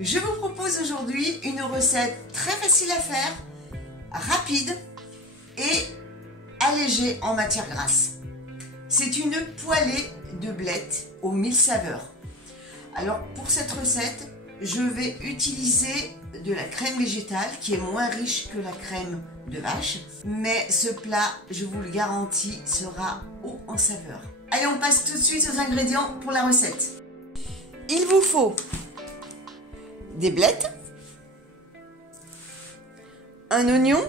Je vous propose aujourd'hui une recette très facile à faire, rapide et allégée en matière grasse. C'est une poêlée de blettes aux 1000 saveurs. Alors pour cette recette, je vais utiliser de la crème végétale qui est moins riche que la crème de vache. Mais ce plat, je vous le garantis, sera haut en saveur. Allez, on passe tout de suite aux ingrédients pour la recette. Il vous faut des blettes, un oignon.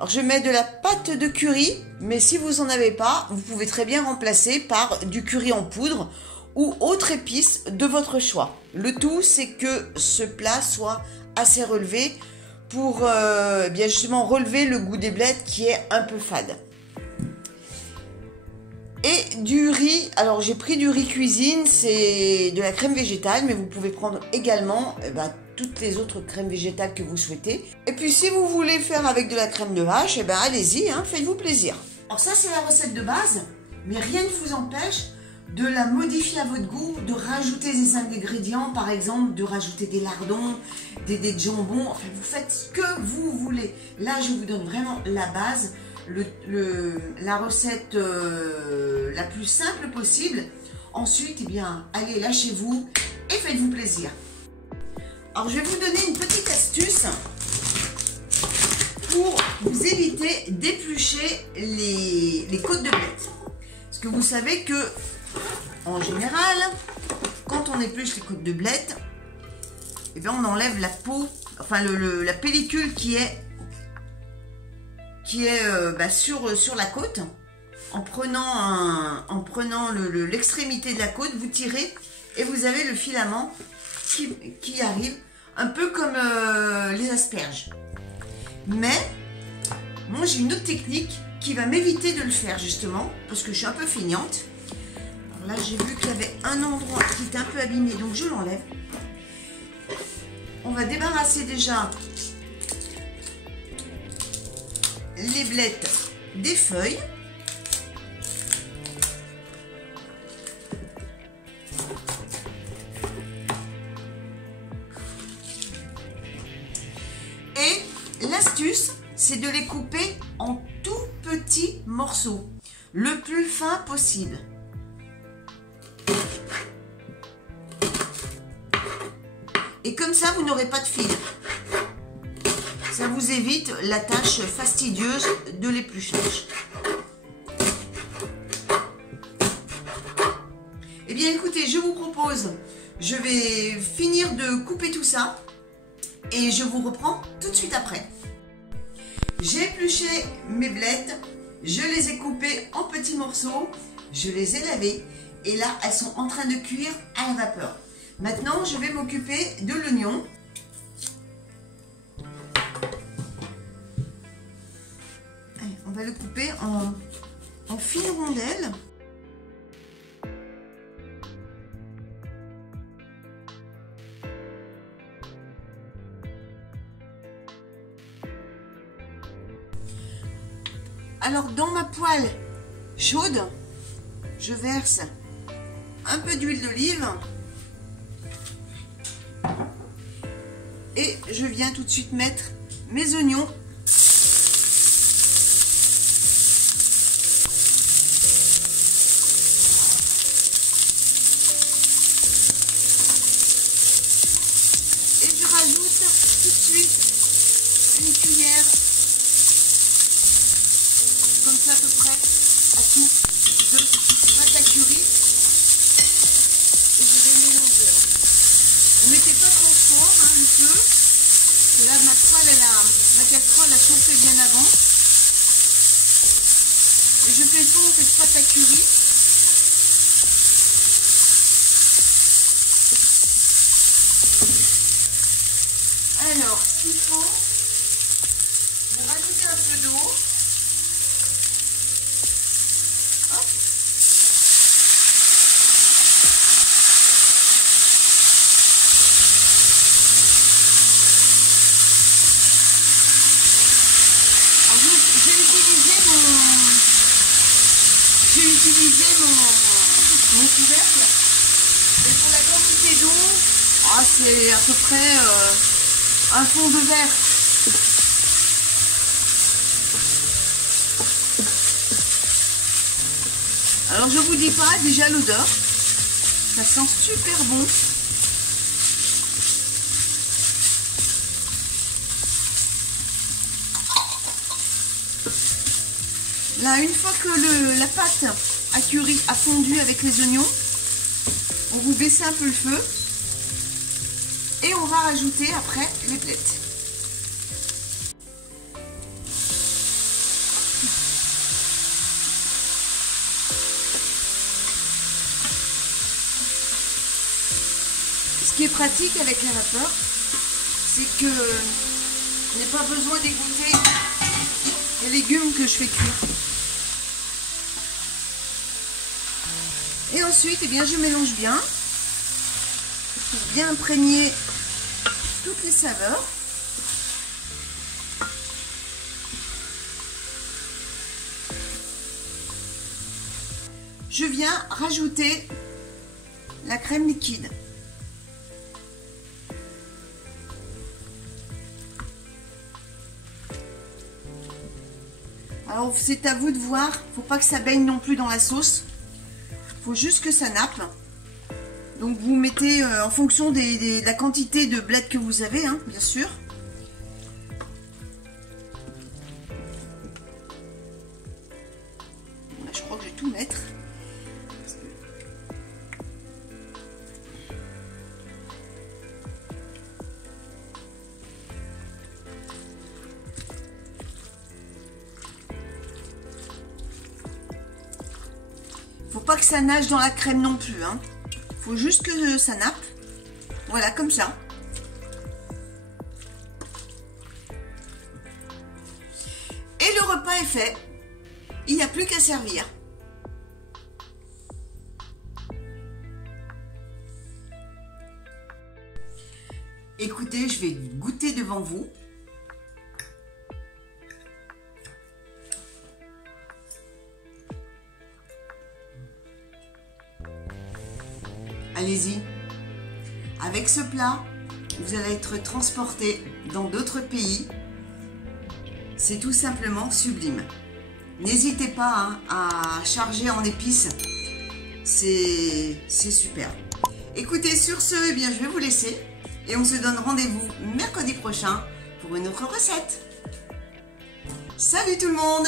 Alors je mets de la pâte de curry, mais si vous n'en avez pas, vous pouvez très bien remplacer par du curry en poudre ou autre épice de votre choix. Le tout, c'est que ce plat soit assez relevé pour bien justement relever le goût des blettes qui est un peu fade. Et du riz, alors j'ai pris du riz cuisine, c'est de la crème végétale, mais vous pouvez prendre également toutes les autres crèmes végétales que vous souhaitez. Et puis si vous voulez faire avec de la crème de vache, allez-y, faites-vous plaisir. Alors ça c'est la recette de base, mais rien ne vous empêche de la modifier à votre goût, de rajouter des ingrédients, par exemple de rajouter des lardons, des jambons, enfin vous faites ce que vous voulez. Là je vous donne vraiment la base, la recette la plus simple possible. Ensuite, allez, lâchez-vous et faites-vous plaisir. Alors, je vais vous donner une petite astuce pour vous éviter d'éplucher les côtes de blettes. Parce que vous savez que, en général, quand on épluche les côtes de blettes, on enlève la peau, enfin la pellicule qui est sur la côte. En prenant l'extrémité de la côte, vous tirez et vous avez le filament qui arrive, un peu comme les asperges. Mais moi j'ai une autre technique qui va m'éviter de le faire justement, parce que je suis un peu feignante. Alors là j'ai vu qu'il y avait un endroit qui était un peu abîmé, donc je l'enlève. On va débarrasser déjà les blettes des feuilles. Et l'astuce, c'est de les couper en tout petits morceaux, le plus fin possible. Et comme ça, vous n'aurez pas de fil. Ça vous évite la tâche fastidieuse de l'épluchage. Eh bien écoutez, je vous propose, je vais finir de couper tout ça et je vous reprends tout de suite après. J'ai épluché mes blettes, je les ai coupées en petits morceaux, je les ai lavées et là elles sont en train de cuire à la vapeur. Maintenant je vais m'occuper de l'oignon. On va le couper en fines rondelles. Alors dans ma poêle chaude, je verse un peu d'huile d'olive et je viens tout de suite mettre mes oignons. Tout de suite une cuillère comme ça à peu près à tout de pâte à curry et je vais mélanger. Ne mettez pas trop fort le feu, parce que là ma casserole a chauffé bien avant et je fais fondre cette pâte à curry. Alors, ce qu'il faut, vous rajoutez un peu d'eau. J'ai utilisé mon couvercle. Et pour la quantité d'eau, c'est à peu près un fond de verre. Alors je vous dis pas, déjà l'odeur, ça sent super bon. Là, une fois que la pâte à curry a fondu avec les oignons, on vous baisse un peu le feu et on va rajouter après les blettes. Ce qui est pratique avec la vapeur, c'est que je n'ai pas besoin d'égoutter les légumes que je fais cuire. Et ensuite, je mélange bien pour bien imprégner toutes les saveurs. Je viens rajouter la crème liquide. Alors c'est à vous de voir, faut pas que ça baigne non plus dans la sauce. Faut juste que ça nappe. Donc vous mettez en fonction de la quantité de blettes que vous avez, hein, bien sûr. Là, je crois que je vais tout mettre. Faut pas que ça nage dans la crème non plus, hein. Faut juste que ça nappe. Voilà, comme ça. Et le repas est fait. Il n'y a plus qu'à servir. Écoutez, je vais goûter devant vous. Allez-y. Avec ce plat, vous allez être transporté dans d'autres pays. C'est tout simplement sublime. N'hésitez pas à charger en épices. C'est super. Écoutez, sur ce, je vais vous laisser. Et on se donne rendez-vous mercredi prochain pour une autre recette. Salut tout le monde!